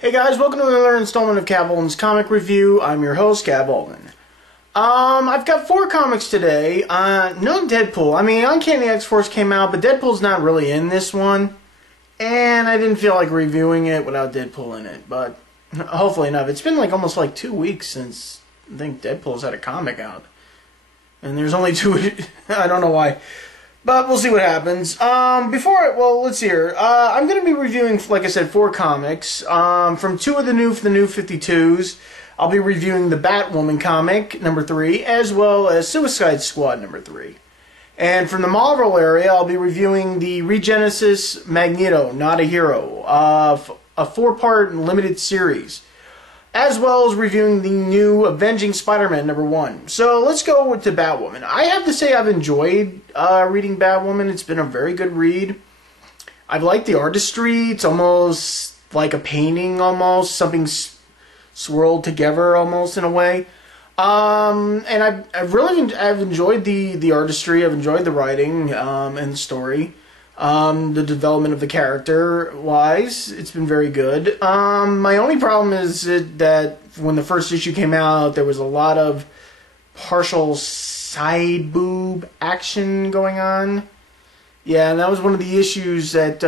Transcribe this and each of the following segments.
Hey guys, welcome to another installment of Kavalden's comic review. I'm your host, Kavalden. I've got 4 comics today. No Deadpool. I mean, Uncanny X-Force came out, but Deadpool's not really in this one. And I didn't feel like reviewing it without Deadpool in it, but hopefully enough. It's been like almost like 2 weeks since I think Deadpool's had a comic out. And there's only 2, I don't know why. But we'll see what happens. Let's see here. I'm going to be reviewing, like I said, 4 comics. From the new 52s, I'll be reviewing the Batwoman comic, number 3, as well as Suicide Squad, number 3. And from the Marvel area, I'll be reviewing the Regenesis Magneto, Not a Hero, a 4-part limited series, as well as reviewing the new Avenging Spider-man number 1. So let's go to Batwoman. I have to say I've enjoyed reading Batwoman. It's been a very good read. I've liked the artistry. It's almost like a painting, almost something swirled together, almost in a way. And I've enjoyed the artistry. I've enjoyed the writing and the story. The development of the character-wise, it's been very good. My only problem is that when the first issue came out, there was a lot of partial side boob action going on. Yeah, and that was one of the issues that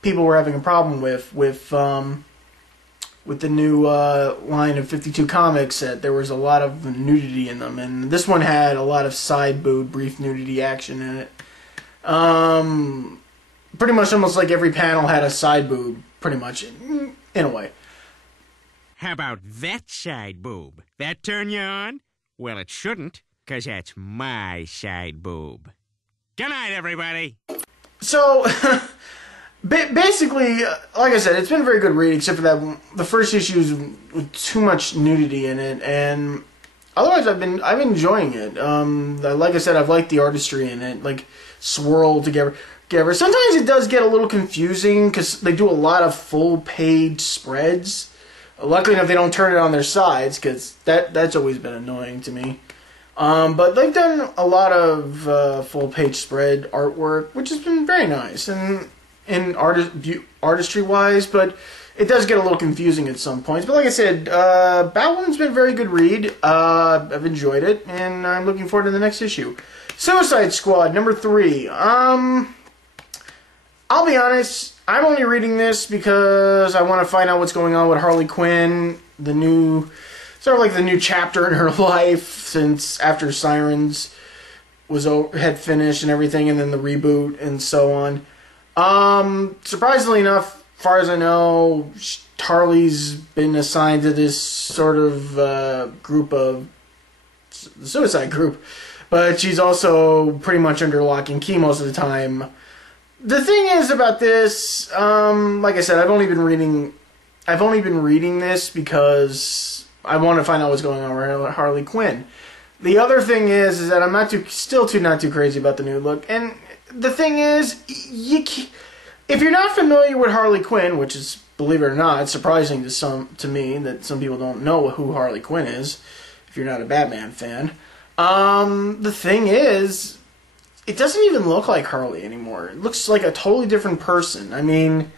people were having a problem with the new line of 52 comics, that there was a lot of nudity in them. And this one had a lot of side boob, brief nudity action in it. Pretty much almost like every panel had a side boob, pretty much, in a way. How about that side boob? That turn you on? Well, it shouldn't, 'cause that's my side boob. Good night, everybody! So, basically, like I said, it's been a very good read, except for that the first issue is with too much nudity in it, and otherwise I've been enjoying it. Like I said, I've liked the artistry in it, like swirled together. Sometimes it does get a little confusing because they do a lot of full-page spreads. Luckily enough, they don't turn it on their sides, because that's always been annoying to me. But they've done a lot of full-page spread artwork, which has been very nice and artistry-wise, but it does get a little confusing at some points. But like I said, Batwoman's been a very good read. I've enjoyed it, and I'm looking forward to the next issue. Suicide Squad, number 3. I'll be honest, I'm only reading this because I want to find out what's going on with Harley Quinn, the new chapter in her life since after Sirens had finished and everything, and then the reboot and so on. Surprisingly enough, as far as I know, Harley's been assigned to this sort of group of the Suicide Group, but she's also pretty much under lock and key most of the time. The thing is about this, like I said, I've only been reading this because I want to find out what's going on with Harley Quinn. The other thing is that I'm not too crazy about the new look. And the thing is, if you're not familiar with Harley Quinn, which is, believe it or not, surprising to me that some people don't know who Harley Quinn is, if you're not a Batman fan. The thing is, it doesn't even look like Harley anymore. It looks like a totally different person. I mean,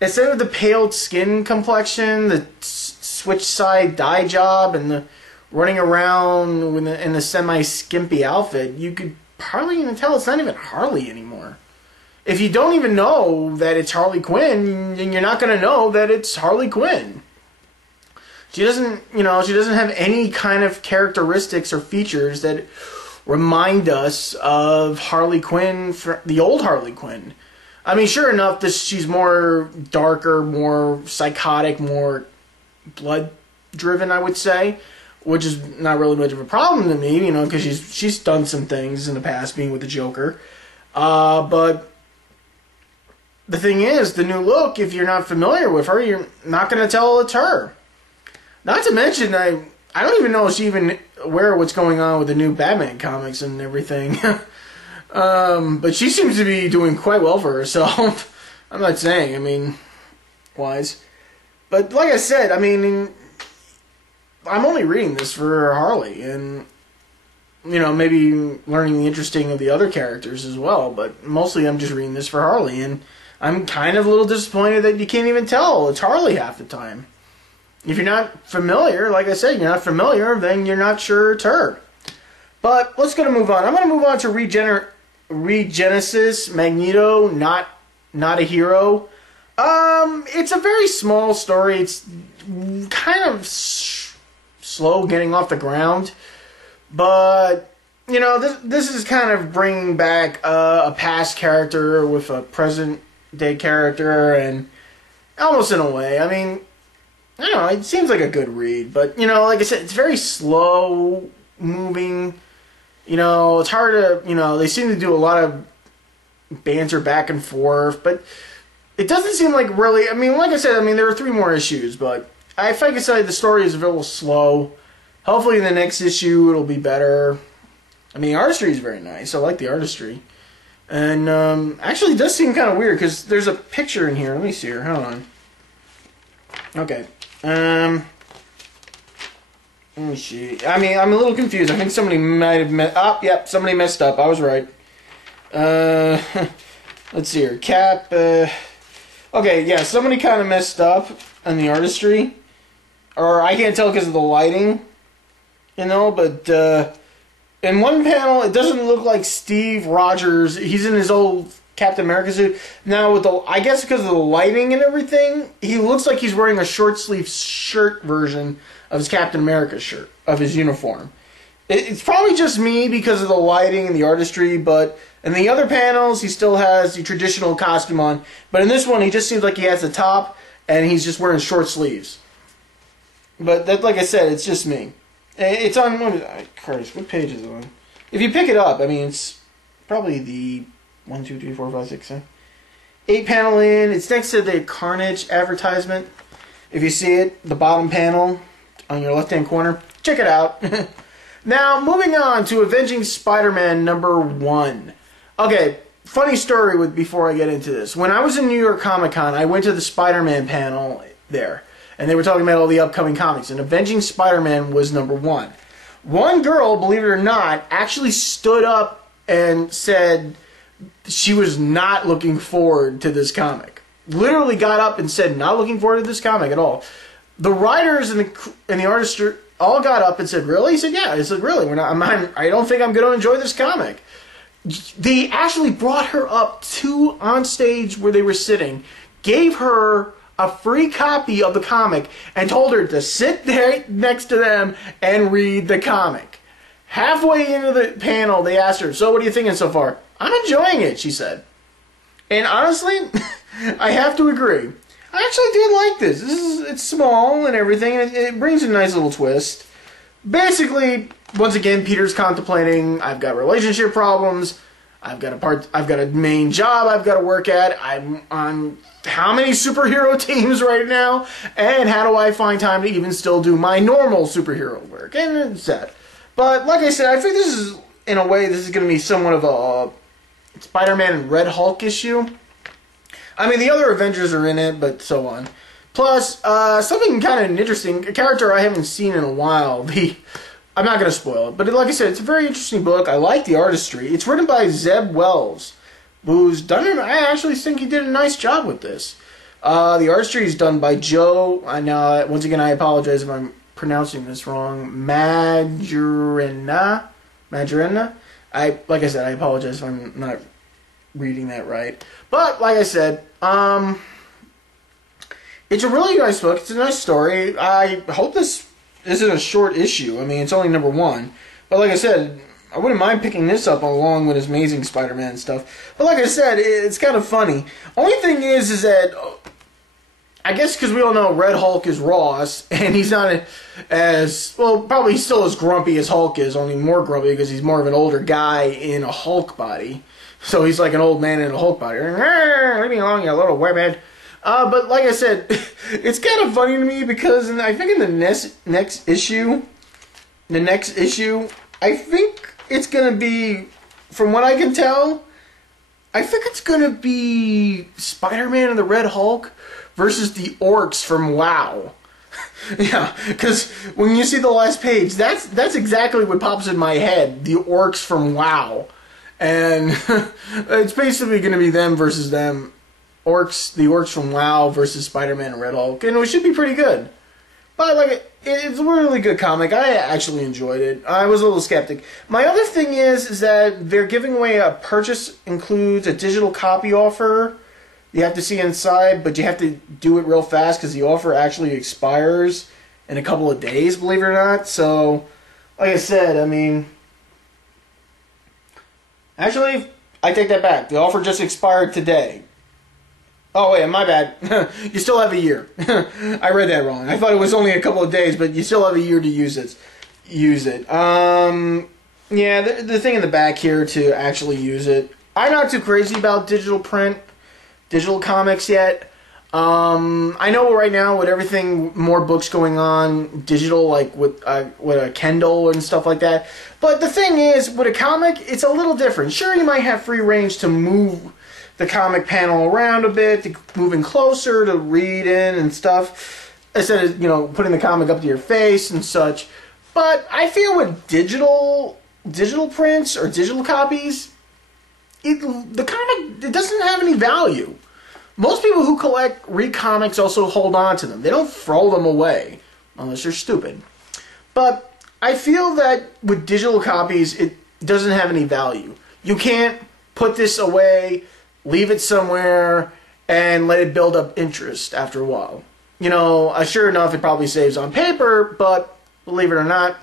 instead of the pale skin complexion, the switch side dye job, and the running around in the semi-skimpy outfit, you could hardly even tell it's not even Harley anymore. If you don't even know that it's Harley Quinn, then you're not going to know that it's Harley Quinn. She doesn't have any kind of characteristics or features that remind us of Harley Quinn, the old Harley Quinn. I mean, sure enough, she's more darker, more psychotic, more blood-driven, I would say, which is not really much of a problem to me, because she's done some things in the past, being with the Joker. But the thing is, the new look, if you're not familiar with her, you're not going to tell it's her. Not to mention, I don't even know if she's even aware of what's going on with the new Batman comics and everything. But she seems to be doing quite well for herself. I'm not saying, wise. But like I said, I'm only reading this for Harley, and, maybe learning the interesting of the other characters as well. But mostly I'm just reading this for Harley, and I'm kind of a little disappointed that you can't even tell it's Harley half the time. If you're not familiar, like I said, you're not familiar, then you're not sure it's her. But let's go to move on. I'm going to move on to Regenesis, Magneto, not a hero. It's a very small story. It's kind of slow getting off the ground. But, you know, this is kind of bringing back a past character with a present day character, and almost in a way. I mean, I don't know, it seems like a good read. But, you know, like I said, it's very slow moving. You know, it's hard to, you know, they seem to do a lot of banter back and forth, but it doesn't seem like really, I mean, like I said, I mean, there are 3 more issues, but I think I said the story is a little slow. Hopefully in the next issue it'll be better. I mean, the artistry is very nice. I like the artistry. And, actually it does seem kind of weird, because there's a picture in here. Let me see here. Hold on. Okay. Let me see. I mean, I'm a little confused. I think somebody might have yep, somebody messed up. I was right. Let's see here. Cap. Okay, yeah, somebody kind of messed up on the artistry. Or I can't tell because of the lighting. You know, but in one panel, it doesn't look like Steve Rogers. He's in his old Captain America suit. Now, with the, I guess because of the lighting and everything, he looks like he's wearing a short sleeve shirt version of his Captain America shirt, of his uniform. It's probably just me because of the lighting and the artistry, but in the other panels, he still has the traditional costume on. But in this one, he just seems like he has the top, and he's just wearing short sleeves. But that, like I said, it's just me. It's on, Curtis, what page is it on? If you pick it up, I mean, it's probably the 1, 2, 3, 4, 5, 6, 7, 8 panel in. It's next to the Carnage advertisement. If you see it, the bottom panel on your left-hand corner, check it out. Now, moving on to Avenging Spider-Man #1. Okay, funny story before I get into this. When I was in New York Comic-Con, I went to the Spider-Man panel there, and they were talking about all the upcoming comics, and Avenging Spider-Man was #1. One girl, believe it or not, actually stood up and said she was not looking forward to this comic. Literally got up and said, not looking forward to this comic at all. The writers and the artists all got up and said, really? He said, yeah. I said, really? I don't think I'm going to enjoy this comic. They actually brought her up on stage where they were sitting, gave her a free copy of the comic, and told her to sit there next to them and read the comic. Halfway into the panel, they asked her, so what are you thinking so far? I'm enjoying it, she said. And honestly, I have to agree. I actually did like this. It's small and everything, and it brings a nice little twist. Basically, once again, Peter's contemplating, I've got relationship problems, I've got a main job I've got to work at, I'm on how many superhero teams right now, and how do I find time to even still do my normal superhero work? And it's that. But like I said, I think this is, in a way, this is going to be somewhat of a Spider-Man and Red Hulk issue. I mean, the other Avengers are in it, but so on. Plus, something kind of interesting, a character I haven't seen in a while. I'm not going to spoil it, but like I said, it's a very interesting book. I like the artistry. It's written by Zeb Wells, who's done it. I actually think he did a nice job with this. The artistry is done by Joe. I know. Once again, I apologize if I'm pronouncing this wrong. Majorena. Like I said, I apologize if I'm not reading that right. But like I said, it's a really nice book. It's a nice story. I hope this isn't a short issue. I mean, it's only #1. But like I said, I wouldn't mind picking this up along with his Amazing Spider-Man stuff. But like I said, it's kind of funny. Only thing is that, I guess because we all know Red Hulk is Ross, and he's not as, well, probably still as grumpy as Hulk is, only more grumpy because he's more of an older guy in a Hulk body. So he's like an old man in a Hulk body. Leave me alone, you little webhead. But like I said, it's kind of funny to me because I think in the next issue, I think it's going to be, from what I can tell, I think it's going to be Spider-Man and the Red Hulk versus the orcs from WoW. Yeah, because when you see the last page, that's exactly what pops in my head, the orcs from WoW. And it's basically going to be them versus them. the orcs from WoW versus Spider-Man and Red Hulk, and it should be pretty good. But like, it's a really good comic. I actually enjoyed it. I was a little skeptic. My other thing is that they're giving away a purchase includes a digital copy offer. You have to see inside, but you have to do it real fast because the offer actually expires in a couple of days, believe it or not. So, like I said, I mean, actually, I take that back. The offer just expired today. Oh, wait, my bad. You still have a year. I read that wrong. I thought it was only a couple of days, but you still have a year to use it. Yeah, the thing in the back here to actually use it. I'm not too crazy about digital comics yet. I know right now with everything, more books going on, digital, like with a Kindle and stuff like that. But the thing is, with a comic, it's a little different. Sure, you might have free range to move the comic panel around a bit, to moving closer to read in and stuff, instead of, putting the comic up to your face and such. But I feel with digital prints or digital copies, the comic, it doesn't have any value. Most people who read comics also hold on to them. They don't throw them away, unless you're stupid. But I feel that with digital copies, it doesn't have any value. You can't put this away, leave it somewhere, and let it build up interest after a while. Sure enough, it probably saves on paper, but believe it or not,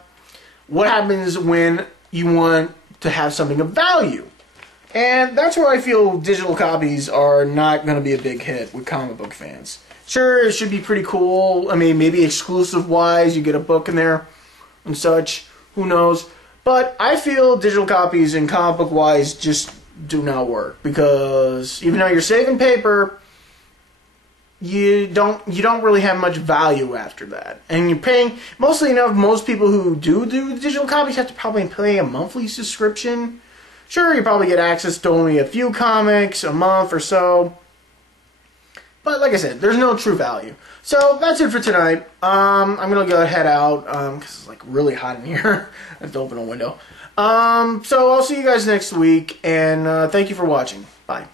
what happens when you want to have something of value? And that's where I feel digital copies are not going to be a big hit with comic book fans. Sure, it should be pretty cool. I mean, maybe exclusive-wise, you get a book in there and such. Who knows? But I feel digital copies and comic book-wise just do not work. Because even though you're saving paper, you don't really have much value after that. And you're paying, mostly enough, most people who do digital copies have to probably pay a monthly subscription. Sure, you probably get access to only a few comics a month or so. But like I said, there's no true value. So that's it for tonight. I'm going to go head out because it's like really hot in here. I have to open a window. So I'll see you guys next week. And thank you for watching. Bye.